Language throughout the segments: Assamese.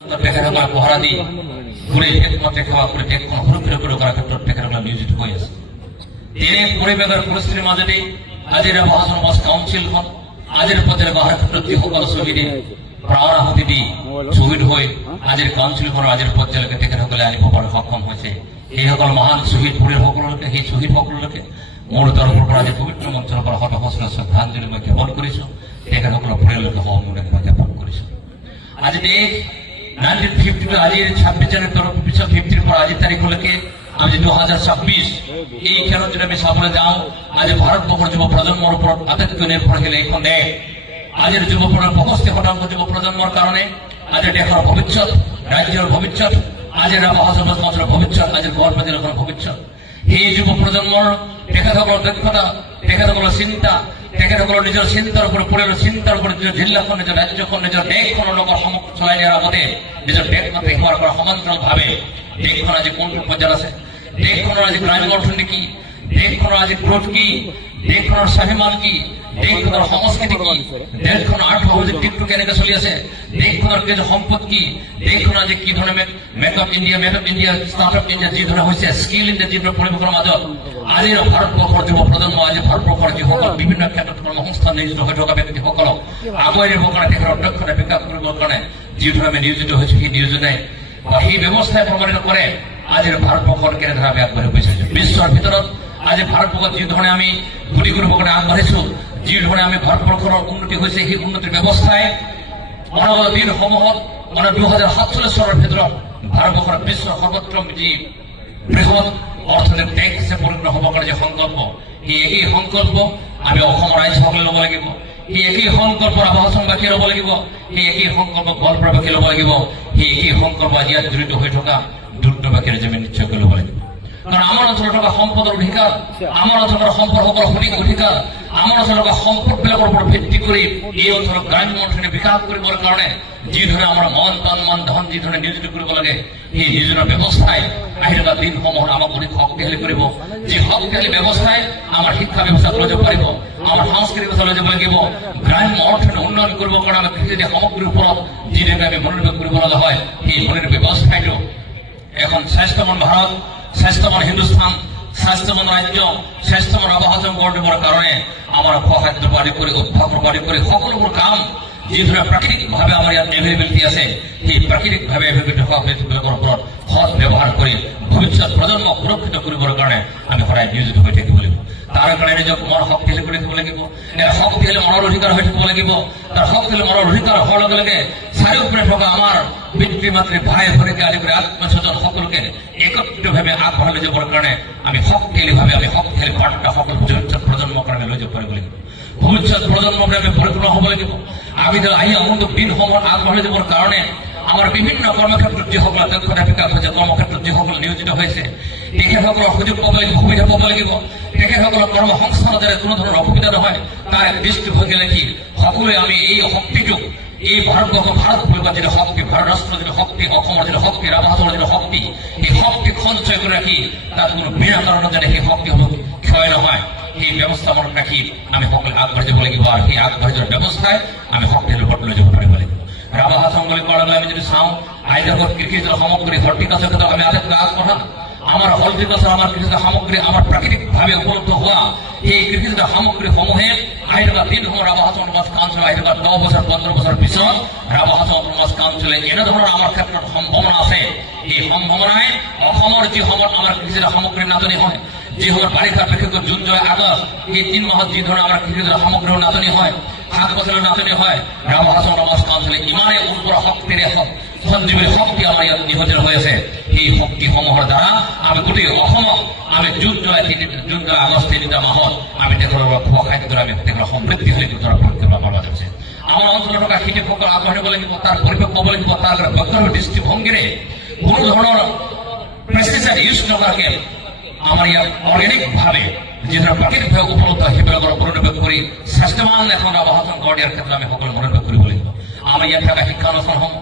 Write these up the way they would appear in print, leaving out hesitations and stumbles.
তেখেতসকলে পহৰা দি ঘূৰি একমাত্ৰ সেৱা কৰি দেশখন সুৰক্ষিত কৰি ৰখাৰ ক্ষেত্ৰত তেখেতসকলে নিয়োজিত হৈ আছে। তেনে পৰিৱেশৰ পৰিস্থিতিৰ মাজতে আজিৰ মহাজন সমাজ কাউন্সিলখন আজিৰ পৰ্যায়ত গঢ়াৰ ক্ষেত্ৰত যিসকল শ্বহীদে প্ৰাণ আহুতি দি শ্বহীদ হৈ আজিৰ কাউন্সিলখনৰ আজিৰ পৰ্যায়লৈকে তেখেতসকলে আনিব পৰা সক্ষম হৈছে। সেইসকল মহান শ্বহীদ পৰিয়ালসকললৈকে সেই শ্বহীদসকললৈকে মোৰ তৰফৰ পৰা আজি পবিত্ৰ মঞ্চৰ পৰা শত সহস্ৰ শ্ৰদ্ধাঞ্জলি মই জ্ঞাপন কৰিছো। তেখেতসকলৰ পৰিয়াললৈকে সহমৰ্মিতা জ্ঞাপন কৰিছো। আজি দেশ 1950 আজিৰ 26 জানুৱাৰীৰ পিছত 50 পৰা আজিৰ তাৰিখলৈকে আমি 2026 এই খেলত যদি আমি চাবলৈ যাওঁ আজি ভাৰতবৰ্ষৰ যুৱ প্ৰজন্মৰ ওপৰত আটাইতকৈ নিৰ্ভৰশীল এইখন দেশ। আজিৰ যুৱ প্ৰজন্ম 65% যুৱ প্ৰজন্মৰ কাৰণে আজিৰ দেশৰ ভৱিষ্যত, ৰাজ্যৰ ভৱিষ্যত, আজিৰ ৰাভা সমাজৰ ভৱিষ্যত, আজিৰ গড়বাজিলখনৰ ভৱিষ্যত। সেই যুৱ প্ৰজন্মৰ তেখেতসকলৰ দক্ষতা, তেখেতসকলৰ চিন্তা, তেখেতসকলৰ নিজৰ চিন্তাৰ ওপৰত পৰিয়ালৰ চিন্তাৰ ওপৰত নিজৰ জিলাখন, নিজৰ ৰাজ্যখন, নিজৰ দেশখনৰ লগত চলাই নিয়াৰ আগতে নিজৰ দেশ মাতৃ সেৱাৰ পৰা সমান্তৰালভাৱে দেশখন আজি কোনটো পৰ্যায়ত আছে, দেশখনৰ আজি গ্ৰামীণ অৰ্থনীতি কি, দেশখনৰ আজি গ্ৰোথ কি, দেশখনৰ স্বাভিমান কি, দেশখনৰ সংস্কৃতি কি, দেশখনৰ আৰ্থসামাজিক দিশটো কেনেকৈ চলি আছে, দেশখনৰ সম্পদ কি, দেশখনৰ আজি কি ধৰণে make up India, startup India যি ধৰণে হৈছে, স্কিল ইণ্ডিয়া যি ধৰণে পৰিৱেশৰ মাজত আজিৰ ভাৰতবৰ্ষৰ যুৱ প্ৰজন্ম, আজি ভাৰতবৰ্ষৰ যিসকল বিভিন্ন ক্ষেত্ৰত কৰ্মসংস্থান নিয়োজিত হৈ থকা ব্যক্তিসকলক আগুৱাই নিবৰ কাৰণে তেখেতৰ দক্ষতা বিকাশ কৰিবৰ কাৰণে যি ধৰণে আমি নিয়োজিত হৈছো, সেই নিয়োজনাই বা সেই ব্যৱস্থাই প্ৰমাণিত কৰে আজিৰ ভাৰতবৰ্ষৰ কেনেদৰে আমি আগবাঢ়ি গৈছো। বিশ্বৰ ভিতৰত আজি ভাৰতবৰ্ষত যি ধৰণে আমি গতি কৰিবৰ কাৰণে আগবাঢ়িছো, যি ধৰণে আমি ভাৰতবৰ্ষৰ উন্নতি হৈছে, সেই উন্নতিৰ ব্যৱস্থাই অনাগত দিনসমূহত 2047 চনৰ ভিতৰত ভাৰতবৰ্ষৰ বিশ্বৰ সৰ্বত্ৰ যি বৃহৎ অৰ্থনৈতিক দেশ হিচাপে পৰিণত হ'বৰ কাৰণে যে সংকল্প, সেই একেই সংকল্প আমি অসমৰ ৰাইজসকলে ল'ব লাগিব। সেই একেই সংকল্প ৰাভাবাসীয়ে ল'ব লাগিব। সেই একেই সংকল্প গোৱালপাৰাবাসীয়ে ল'ব লাগিব। সেই একেই সংকল্প আজি ইয়াত জড়িত হৈ থকা দুৰ্গবাসীয়ে যেন নিশ্চয়কৈ ল'ব লাগিব। কাৰণ আমাৰ অঞ্চলত থকা সম্পদৰ অধিকাৰ, আমাৰ অঞ্চলৰ সম্পদসকলৰ সঠিক অধিকাৰ, আমাৰ অঞ্চলত থকা সম্পদবিলাকৰ ওপৰত ভিত্তি কৰি এই অঞ্চলৰ গ্ৰাম্য অৰ্থনীতি বিকাশ কৰিবৰ কাৰণে যি ধৰণে আমাৰ মন তন মন ধন যি ধৰণে নিয়োজিত কৰিব লাগে, সেই নিয়োজনৰ ব্যৱস্থাই আহি থকা দিনসমূহত আমাক অধিক শক্তিশালী কৰিব। যি শক্তিশালী ব্যৱস্থাই আমাৰ শিক্ষা ব্যৱস্থা লৈ যাব পাৰিব, আমাৰ সাংস্কৃতিক ব্যৱস্থা লৈ যাব লাগিব। গ্ৰাম্য অৰ্থনীতি উন্নয়ন কৰিবৰ কাৰণে আমাৰ কৃষিজাতীয় সামগ্ৰীৰ ওপৰত যিদৰে আমি মনোনিৱেশ কৰিব লগা হয়, সেই মনোনিৱেশ ব্যৱস্থাইটো এখন স্বাস্থ্যৱান ভাৰত, স্বাস্থ্যৱান হিন্দুস্তান, স্বাস্থ্যৱান ৰাজ্য, স্বাস্থ্যৱান আৱাসন গঢ় দিবৰ কাৰণে আমাৰ খাদ্য আদি কৰি অভ্যাস আদি কৰি সকলোবোৰ কাম যি ধৰণে প্ৰাকৃতিকভাৱে আমাৰ ইয়াত এভেইলেবিলিটি আছে, সেই প্ৰাকৃতিকভাৱে এভেইলেবিলিটি হোৱা ওপৰত সৎ ব্যৱহাৰ কৰি ভৱিষ্যত প্ৰজন্মক সুৰক্ষিত কৰিবৰ কাৰণে আমি সদায় নিয়োজিত হৈ থাকিব লাগিব। তাৰ কাৰণে নিজক মন শক্তিশালী কৰি থাকিব লাগিব। ইয়াৰ শক্তিশালী মনৰ অধিকাৰ হৈ থাকিব লাগিব। তাৰ শক্তিশালী মনৰ অধিকাৰ হোৱাৰ লগে লগে চাৰিওপিনে থকা আমাৰ পিতৃ মাতৃ ভাই ভনীকে আদি কৰি আত্মীয়স্বজন সকলোকে একত্ৰিতভাৱে আগবঢ়াই লৈ যাবৰ কাৰণে আমি শক্তিশালী বাৰ্তা সকলো ভৱিষ্যত প্ৰজন্মৰ কাৰণে লৈ যাব পাৰিব লাগিব। ভৱিষ্যত প্ৰজন্মৰ আমি পৰিপূৰ্ণ হ'ব লাগিব। আমি আহি অমুক দিনসমূহ আগবঢ়াই যাবৰ কাৰণে আমাৰ বিভিন্ন কৰ্মক্ষেত্ৰত যিসকল দক্ষতা বিকাশ হৈছে, কৰ্মক্ষেত্ৰত যিসকল নিয়োজিত হৈছে, তেখেতসকলৰ সুযোগ পাব লাগিব, সুবিধা পাব লাগিব। তেখেতসকলৰ কৰ্মসংস্থানত যাতে কোনো ধৰণৰ অসুবিধা নহয় তাৰ দৃষ্টিভংগী ৰাখি সকলোৱে আমি এই শক্তিটোক, এই ভাৰতবৰ্ষ ভাৰত পৰিবাৰ যিটো শক্তি, ভাৰত ৰাষ্ট্ৰৰ যিটো শক্তি, অসমৰ যিটো শক্তি, ৰাভাহঁতৰ যিটো শক্তি, সেই শক্তিক সঞ্চয় কৰি ৰাখি তাত কোনো বিনা কাৰণত যাতে সেই শক্তিসমূহ ক্ষয় নহয়, সেই ব্যৱস্থা মনত ৰাখি আমি সকলোৱে আগবাঢ়ি যাব লাগিব। আৰু সেই আগবাঢ়ি যোৱাৰ ব্যৱস্থাই আমি শক্তিশালী ওপৰত লৈ যাব পাৰিব লাগিব। ৰাভা সংগঠন কৰাৰ লগে আমি যদি চাওঁ আইডাগত কৃষিজাত সামগ্ৰী, হৰ্টিকালচাৰ ক্ষেত্ৰত আমি আটাইতকৈ আগবঢ়া। আমাৰ হৰ্টিকালচাৰ, আমাৰ কৃষিজাত সামগ্ৰী, আমাৰ প্ৰাকৃতিকভাৱে উপলব্ধ হোৱা এই কৃষিজাত সামগ্ৰীসমূহে আহি থকা দিনসমূহ ৰাভাহাচৰ সমাজ কাউন্সিল আহি থকা 9 বছৰ 15 বছৰ পিছত ৰাভাহাচৰ সমাজ কাউন্সিলে এনেধৰণৰ আমাৰ ক্ষেত্ৰত সম্ভাৱনা আছে। এই সম্ভাৱনাই অসমৰ যি সময়ত আমাৰ কৃষিজাত সামগ্ৰীৰ নাটনি হয়, যি সময়ত বাৰিষা বিশেষকৈ জুন জুলাই আগষ্ট এই 3 মাহত যি ধৰণে আমাৰ কৃষিজাত সামগ্ৰীৰ নাটনি হয়, শাক পাচলিৰ নাটনি হয়, ৰাভাহাচৰ সমাজ কাউন্সিলে ইমানেই উৰ্বৰ শক্তিৰে সঞ্জীৱী শক্তি আমাৰ ইয়াত নিয়োজিত হৈ আছে। সেই শক্তিসমূহৰ দ্বাৰা আমি গোটেই অসমক আমি জুন জুলাই আগষ্ট 3টা মাহত আমি তেখেতৰ খোৱা খাদ্য আমি তেখেতৰ সমৃদ্ধিশালী আমাৰ মাজত আছে। আমাৰ অঞ্চলত থকা কৃষকসকল আগবাঢ়িব লাগিব, তাৰ পৰিৱেশ পাব লাগিব, তাৰ বৈজ্ঞানিক দৃষ্টিভংগীৰে কোনো ধৰণৰ পেষ্টিচাইড ইউজ নকৰাকৈ আমাৰ ইয়াত অৰ্গেনিকভাৱে যিধৰণে প্ৰাকৃতিকভাৱে উপলব্ধ সেইবিলাকৰ মনোনিৱেশ কৰি স্বাস্থ্যৱান এখন আৱাসন গঢ় দিয়াৰ ক্ষেত্ৰত আমি সকলোৱে মনোনিৱেশ কৰিব লাগিব। আমাৰ ইয়াত থকা শিক্ষানুষ্ঠানসমূহ,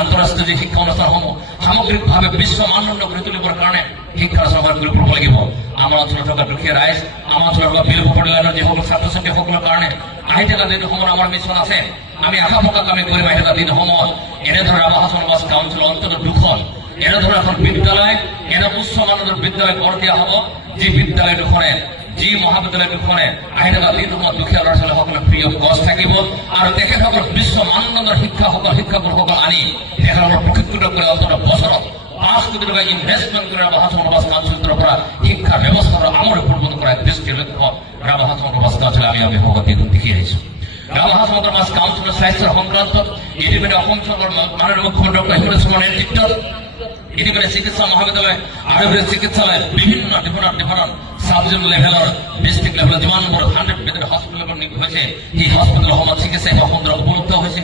আন্তঃৰাষ্ট্ৰীয় যি শিক্ষা অনুষ্ঠানসমূহ সামগ্ৰিকভাৱে বিশ্ব মানদণ্ড গঢ়ি তুলিবৰ কাৰণে শিক্ষাৰ চৰকাৰ কৰিব লাগিব আমাৰ অঞ্চলত থকা দুখীয়া ৰাইজ আমাৰ অঞ্চলত থকা বিলুপ্ত পৰিয়ালৰ যিসকল ছাত্ৰ ছাত্ৰীসকলৰ কাৰণে আহি থকা দিনসমূহত আমাৰ মিছন আছে আমি আশা প্ৰকাশ আমি কৰিম আহি থকা দিনসমূহত এনেধৰণে ৰাভা হাছান সমাজ কাউন্সিল অন্তত দুখন এনেধৰণৰ এখন বিদ্যালয় এনে উচ্চ মানদণ্ডৰ বিদ্যালয় গঢ় দিয়া হ'ব যি বিদ্যালয় দুখনে যি মহাবিদ্যালয় দুখনে আহি থকা দিনসমূহত দুখীয়া ল'ৰা ছোৱালীসকলে ফ্ৰী অফ কষ্ট থাকিব আৰু তেখেতসকল বিশ্ব মানদণ্ডৰ শিক্ষাগুৰুসকল আনি তেখেতসকলক প্ৰশিক্ষিত কৰি অন্তত বছৰত 5 কোটি টকা ইনভেষ্টমেণ্ট কৰি ৰাভা হাছান সমাজ কাউন্সিলৰ পৰা শিক্ষা ব্যৱস্থাৰ আমূল পৰিৱৰ্তন কৰাৰ দৃষ্টিৰ লক্ষ্য ৰাভা হাছান সমাজ কাউন্সিল আমি অভিভাৱক দেখি আহিছোঁ ৰাভা হাছান সমাজ কাউন্সিলৰ স্বাস্থ্যৰ সংক্ৰান্তত ইতিমধ্যে অসম চৰকাৰৰ মাননীয় মুখ্যমন্ত্ৰী ডক্টৰ হিমন্ত বিশ্ব শৰ্মাৰ নেতৃত্বত ইতিমধ্যে চিকিৎসা মহাবিদ্যালয় আয়ুৰ্বেদ চিকিৎসালয় বিভিন্ন ডিফাৰেন্ট সাবজেক্ট লেভেলৰ ডিস্ট্ৰিক্ট লেভেলৰ যিমানবোৰ 100 বেডৰ হস্পিটেল হৈছে সেই হস্পিটেলসমূহত চিকিৎসা সেৱা সুন্দৰ উপলব্ধ হৈছে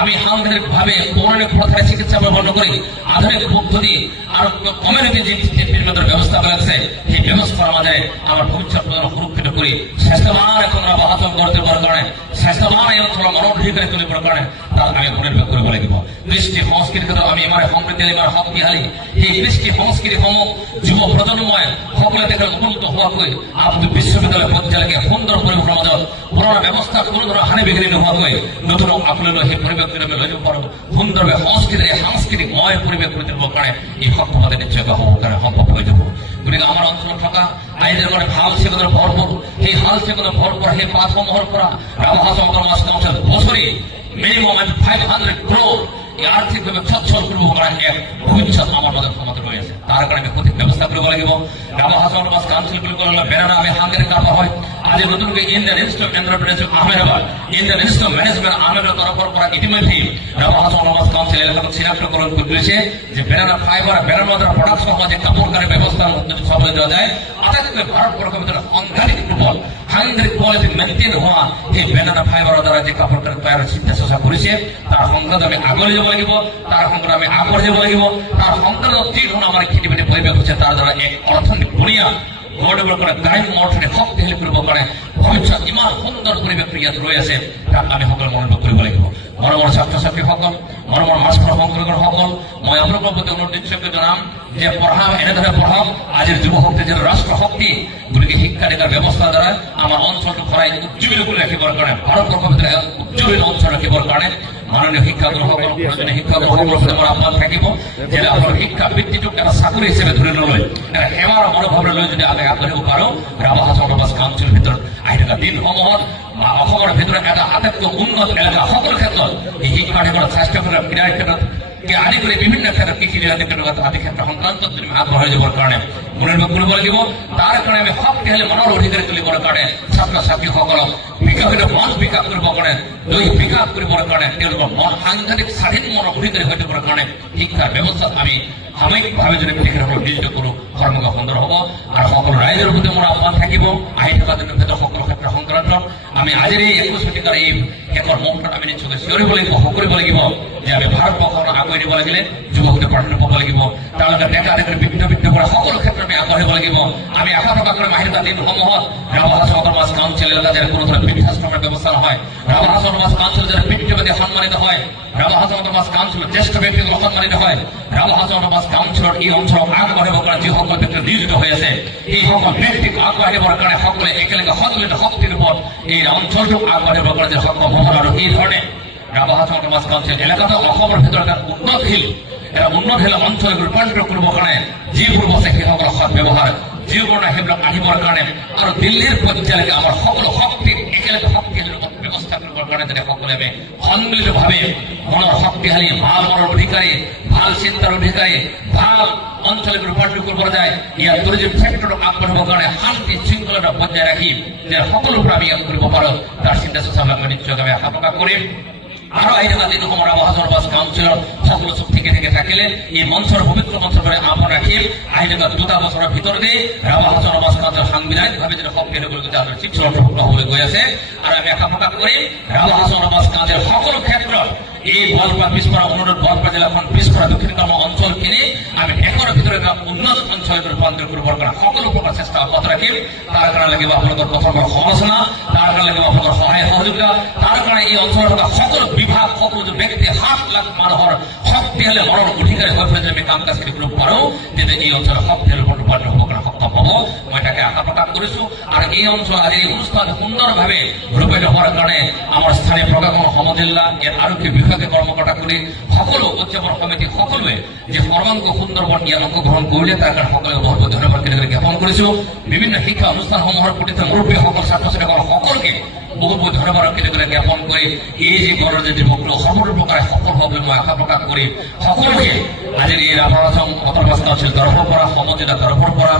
আমি সাংঘাতিকভাৱে পৌৰাণিক প্ৰথাৰে চিকিৎসা বন্ধ কৰি আধুনিক পদ্ধতি আৰু কমিউনিটি যি ট্ৰিটমেণ্টৰ ব্যৱস্থা আছে সেই ব্যৱস্থাৰ মাজেৰে আমাৰ ভৱিষ্যত প্ৰজন্মক সুৰক্ষিত কৰি স্বাস্থ্যৱান এখন ৰাভা হাছান গঢ় দিবৰ কাৰণে স্বাস্থ্যৱান এই অঞ্চলৰ মানৱাধিকাৰ তুলিবৰ কাৰণে তাক আমি পৰিৱেশ কৰিব লাগিব কৃষ্টি সংস্কৃতিৰ ক্ষেত্ৰত আমি ইমান সমৃদ্ধিশালী ইমান শক্তিশালী এই কৃষ্টি সংস্কৃতিসমূহ যুৱ প্ৰজন্মই সকলোৱে তেখেতক উপনীত হোৱাকৈ আপুনি বিশ্ববিদ্যালয় পৰ্যায়লৈকে সুন্দৰ পৰিৱেশৰ মাজত পুৰণা ব্যৱস্থা কোনো ধৰণৰ হানি বিঘিনি নোহোৱাকৈ নতুন আপোনালৈ সেই পৰিৱেশটো আমি লৈ যাব পাৰোঁ সুন্দৰভাৱে সাংস্কৃতিক ময় পৰিৱেশ কৰি তুলিবৰ কাৰণে এই সক্ষমতা নিশ্চয়কৈ হ'ব কাৰণে সম্ভৱ হৈ যাব গতিকে আমাৰ অঞ্চলত থকা আইনৰ কাৰণে ভাল চেতনাৰ ভৰপূৰ সেই ভাল চেতনাৰ ভৰপূৰ সেই পাঠসমূহৰ পৰা ৰাভা হাছান সমাজ কাউন্সিল বছৰি মিনিমাম 500 crore এই আৰ্থিকভাৱে সচ্ছল কৰিব পৰা এক ভৱিষ্যত আমাৰ মাজত সমাজ ৰৈ আছে তাৰ কাৰণে আমি সঠিক ব্যৱস্থা কৰিব লাগিব ৰাভা হাছান সমাজ কাউন্সিল বুলি ক'লে বেনাৰ আমি হাংগাৰী কাৰ্পা হয় আজি নতুনকৈ Indian Institute of Entrepreneurship Ahmedabad Indian Institute of Management আহমেদাবাদৰ তৰফৰ পৰা ইতিমধ্যে ৰাভা হাছান সমাজ কাউন্সিল এলাকাত চিনাক্তকৰণ কৰি তুলিছে যে বেনানা ফাইবাৰ বেনানা প্ৰডাকশ্যন হোৱা যে কাপোৰকাৰী ব্যৱস্থাৰ মধ্যে চাবলৈ যোৱা যায় আটাইতকৈ ভাৰতবৰ্ষৰ ভিতৰত সাংঘাতিক ৰূপত সাংঘাতিক কোৱালিটি মেইনটেইন হোৱা সেই বেনানা ফাইবাৰৰ দ্বাৰা যে কাপোৰকাৰী তৈয়াৰ চিন্তা চৰ্চা কৰিছে তাৰ সংক্ৰান্ত আমি আগুৱাই যাব লাগিব তাৰ সংক্ৰান্ত আমি আগবাঢ়ি যাব লাগিব তাৰ সংক্ৰান্ত যি ধৰণৰ আমাৰ খেতি বাতি পৰিৱেশ হৈছে তাৰ দ্বাৰা এক অৰ্থনৈতিক বুনিয়াদ গঢ় দিবৰ কাৰণে গ্ৰাম্য অৰ্থনীতি শক্তিশালী কৰিবৰ কাৰণে ভৱিষ্যত ইমান সুন্দৰ পৰিৱেশ ইয়াত ৰৈ আছে তাক আমি সকলোৱে মনোযোগ কৰিব লাগিব মৰমৰ ছাত্ৰ ছাত্ৰীসকল মৰমৰ মাষ্টৰ সংগ্ৰহসকল মই আপোনালোকৰ প্ৰতি অনুৰোধ নিশ্চয়কৈ জনাম যে পঢ়াম এনেদৰে পঢ়াম আজিৰ যুৱ শক্তি যিটো ৰাষ্ট্ৰ শক্তি গতিকে শিক্ষা দীক্ষাৰ ব্যৱস্থাৰ দ্বাৰা আমাৰ অঞ্চলটো সদায় উজ্জীৱিত কৰি ৰাখিবৰ কাৰণে ভাৰতবৰ্ষৰ ভিতৰত উজ্জীৱিত অঞ্চল ৰাখিবৰ কাৰণে মাননীয় শিক্ষাগুৰুসকল প্ৰয়োজনীয় শিক্ষাগুৰুসকলৰ প্ৰতি মোৰ আহ্বান থাকিব যে আপোনাৰ শিক্ষা বৃত্তিটোক এটা চাকৰি হিচাপে ধৰি নলয় এটা সেৱাৰ মনোভাৱৰে লৈ যদি আমি আগবাঢ়িব পাৰোঁ ৰাভা হাছান সমাজ কাউন্সিলৰ ভিতৰত আহি থকা দিনসমূহত অসমৰ ভিতৰত এটা আটাইতকৈ উন্নত এলেকা সকলো ক্ষেত্ৰত এই শিক্ষা ক্ষেত্ৰত স্বাস্থ্য ক্ষেত্ৰত ক্ৰীড়াৰ ক্ষেত্ৰত আদি কৰি বিভিন্ন ক্ষেত্ৰত কৃষি আদি ক্ষেত্ৰ সংক্ৰান্তত যদি আমি আগবঢ়াই যাবৰ কাৰণে মনোনিৱেশ কৰিব লাগিব তাৰ কাৰণে আমি শক্তিশালী মনৰ অধিকাৰ তুলিবৰ কাৰণে ছাত্ৰ ছাত্ৰীসকলক বিকশিত মন বিকাশ কৰিবৰ কাৰণে দৈহিক বিকাশ কৰিবৰ কাৰণে তেওঁলোকৰ মন সাংঘাতিক স্বাধীন মনৰ অধিকাৰী হৈ থাকিবৰ কাৰণে শিক্ষাৰ ব্যৱস্থাত আমি সাময়িকভাৱে যদি তেখেতসকলক নিয়োজিত কৰোঁ কৰ্মক সুন্দৰ হ'ব আৰু সকলো ৰাইজৰ প্ৰতি মোৰ আহ্বান থাকিব আহি থকা দিনৰ ভিতৰত সকলো ক্ষেত্ৰ সংক্ৰান্তত আমি আজিৰ এই 21 শতিকাৰ এই শেষৰ মুহূৰ্তত আমি নিশ্চয়কৈ চিঞৰিব লাগিব কৰিব লাগিব যে আমি ভাৰতবৰ্ষক আগুৱাই দিব লাগিলে যুৱকসকলে প্ৰাৰ্থনা পাব লাগিব তেওঁলোকে ডেকা ডেকাৰ বৃদ্ধ কৰা সকলো ক্ষেত্ৰত আমি আগবাঢ়িব লাগিব আমি আশা প্ৰকাশ কৰিম আহি থকা দিনসমূহত ৰাভা হাছান সমাজ কাউন্সিল এলেকা যেন কোনো ধৰণৰ বৃদ্ধাশ্ৰমৰ ব্যৱস্থা নহয় ৰাভা হাছান সমাজ কাউন্সিল যেন পিতৃমাতৃ সন্মানিত হয় ৰাভা হাছান সমাজ কাউন্সিলৰ জ্যেষ্ঠ ব্যক্তিসকল সন্মানিত হয় ৰাভা হাছান সমাজ কাউন্সিলৰ এই অঞ্চলক আগবাঢ়িবৰ কাৰণে যিসকল ব্যক্তি নিয়োজিত হৈ আছে এই সকল ব্যক্তিক আগবাঢ়িবৰ কাৰণে সকলোৱে একেলগে সন্মিলিত শক্তিৰ ওপৰত এই অঞ্চলটোক আগবাঢ়িবৰ কাৰণে সক্ষম হ'ব আৰু এই ধৰণে ৰাভা হাছান সমাজ কাউন্সিল এলেকাটো অসমৰ ভিতৰত এটা উন্নতশীল অঞ্চল ৰূপান্তৰিত কৰিবৰ কাৰণে যিবোৰ আছে সেইসকলৰ সৎ ব্যৱহাৰ যিবোৰ নাই সেইবিলাক আনিবৰ কাৰণে আৰু দিল্লীৰ পৰ্যায়লৈকে আমাৰ সকলো শক্তি একেলগে শক্তিশালী ব্যৱস্থা কৰিবৰ কাৰণে যাতে সকলোৱে আমি সন্মিলিতভাৱে মনৰ শক্তিশালী ভাল মনৰ অধিকাৰী ভাল চিন্তাৰ অধিকাৰী ভাল অঞ্চলক ৰূপান্তৰিত কৰিব যায় ইয়াৰ টুৰিজম ক্ষেত্ৰটো আগবাঢ়িবৰ কাৰণে শান্তি শৃংখলতা বজাই ৰাখি যে সকলোবোৰ আমি ইয়াত কৰিব পাৰোঁ তাৰ চিন্তা চৰ্চা আমি নিশ্চয়কৈ আমি আশা প্ৰকাশ কৰিম আৰু আহি থকা দিনসমূহত ৰাভা হাছান সমাজ কাউন্সিলৰ সকলো চুক্তি থাকিলে এই মঞ্চৰ পবিত্ৰ মঞ্চৰ দৰে আহ্বান ৰাখিম আহি থকা 2 বছৰৰ ভিতৰতে ৰাভা হাছান সমাজ কাউন্সিল সাংবিধানিকভাৱে যদি শক্তিশালী কৰি যাতে শিক্ষা অন্তৰ্ভুক্ত হ'বলৈ গৈ আছে আৰু আমি আশা প্ৰকাশ কৰিম ৰাভা হাছান সমাজ কাউন্সিলৰ সকলো ক্ষেত্ৰত এই গোৱালপাৰা পিছপৰা অনুৰোধ গোৱালপাৰা জিলাখন পিছপৰা দক্ষিণ কামৰূপ অঞ্চলখিনি আমি দেশৰ ভিতৰত এটা উন্নত অঞ্চলত ৰূপান্তৰিত কৰিবৰ কাৰণে সকলো প্ৰকাৰ চেষ্টা অব্যাহত ৰাখিম। তাৰ কাৰণে লাগিব আপোনালোকৰ প্ৰথমৰ সমালোচনা, তাৰ কাৰণে লাগিব আপোনালোকৰ সহায় সহযোগিতা, তাৰ কাৰণে এই অঞ্চলত থকা সকলো বিভাগ সকলো ব্যক্তি 7 লাখ মানুহৰ শক্তিশালী মনৰ অধিকাৰী হৈ পেলাই আমি কাম কাজ কৰিব পাৰোঁ, তেতিয়া এই অঞ্চলৰ শক্তিশালী ৰূপান্তৰিত হ'বৰ কাৰণে সক্ষম হ'ব। মই তাকে আশা প্ৰকাশ কৰিছোঁ। আৰু এই অঞ্চল আজি এই অনুষ্ঠান সুন্দৰভাৱে ৰূপায়িত হোৱাৰ কাৰণে আমাৰ স্থানীয় প্ৰশাসন সমজিল্লা ইয়াত আৰক্ষী বিভাগে কৰ্মকৰ্তা কৰি সকলো উদযাপন সমিতি সকলোৱে যে সৰ্বাংগ সুন্দৰবন ইয়াত অংশগ্ৰহণ কৰিলে তাৰ কাৰণে সকলোকে বহুত বহুত ধন্যবাদ জ্ঞাপন কৰিছোঁ। বিভিন্ন শিক্ষা অনুষ্ঠানসমূহৰ প্ৰতিটো মুৰব্বীসকল ছাত্ৰ ছাত্ৰীসকল সকলোকে বহুত বহুত ধন্যবাদ জ্ঞাপন কৰি এই যে গণৰাজ্য মুক্ত সকলো প্ৰকাৰে সফল হ'ব বুলি মই আশা প্ৰকাশ কৰি সকলোকে আজিৰ এই ৰাভাৰাচং অন্তৰ্বাস কাউন্সিল তৰফৰ পৰা সমজিলা তৰফৰ পৰা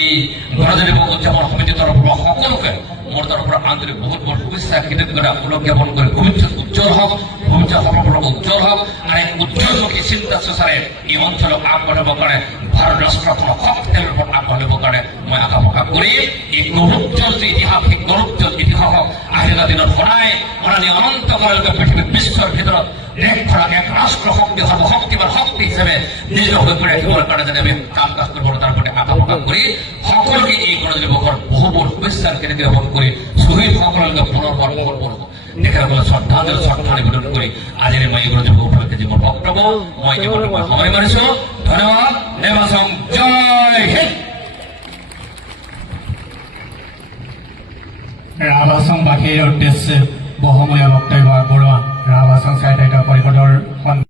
এই গণৰাজ্য দিৱস উদযাপন সমিতিৰ তৰফৰ পৰা সকলোকে মোৰ তৰফৰ পৰা আন্তৰিক বহুত বহুত শুভেচ্ছা কৃতজ্ঞতা জ্ঞাপন কৰি ভৱিষ্যত উজ্জ্বল হওক, ভৱিষ্যত সফলতা উজ্জ্বল হওক আৰু এক উজ্জ্বলমুখী চিন্তা চৰ্চাৰে এই অঞ্চলক আগবাঢ়িবৰ কাৰণে ভাৰত ৰাষ্ট্ৰখনক শক্তিশালী ৰূপত আগবাঢ়িবৰ কাৰণে মই আশা প্ৰকাশ কৰি এই গৌৰৱোজ্জ্বল যে ইতিহাস সেই গৌৰৱোজ্জ্বল ইতিহাসক আহিলা দিনত সদায় অনাদি অনন্তকাললৈকে পৃথিৱীৰ বিশ্বৰ ভিতৰত দেশখনক এক ৰাষ্ট্ৰ শক্তি সৰ্বশক্তিমান শক্তি হিচাপে নিয়োজিত হৈ পৰি ৰাখিবৰ কাৰণে যাতে আমি কাম কাজ কৰিব তাৰ প্ৰতি আশা প্ৰকাশ কৰি সকলোকে এই গণৰাজ্য দিৱসৰ বহু বহুত শুভেচ্ছা জ্ঞাপন কৰি শ্বহীদসকলকে পুনৰবাৰ মনত পৰিব তেখেতসকলে শ্ৰদ্ধা নিবেদন কৰি আজিৰ মই এই গণৰাজ্য দিৱস উপলক্ষে যিবোৰ বক্তব্য মই কেৱল সময় মাৰিছোঁ। ধন্যবাদ। ৰাভাৰাচং জয় হিন্দ। ৰাভাৰাচংবাসীৰ উদ্দেশ্যে বহুমূলীয়া বক্তব্য আগবঢ়োৱা ৰাভাৰাচং চাৰিটা পৰিষদৰ